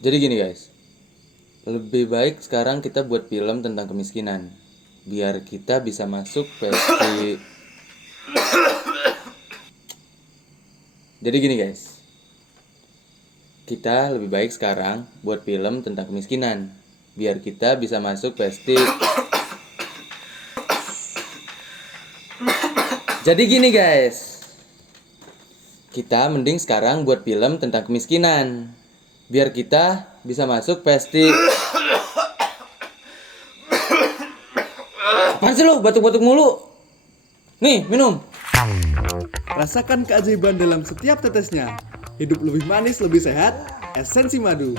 Jadi gini guys, lebih baik sekarang kita buat film tentang kemiskinan, biar kita bisa masuk versi. Jadi gini guys, kita lebih baik sekarang buat film tentang kemiskinan, biar kita bisa masuk versi. Jadi gini guys, kita mending sekarang buat film tentang kemiskinan, biar kita bisa masuk versi. Apaan sih lu batuk-batuk mulu? Nih, minum. Rasakan keajaiban dalam setiap tetesnya. Hidup lebih manis, lebih sehat. Esensi madu.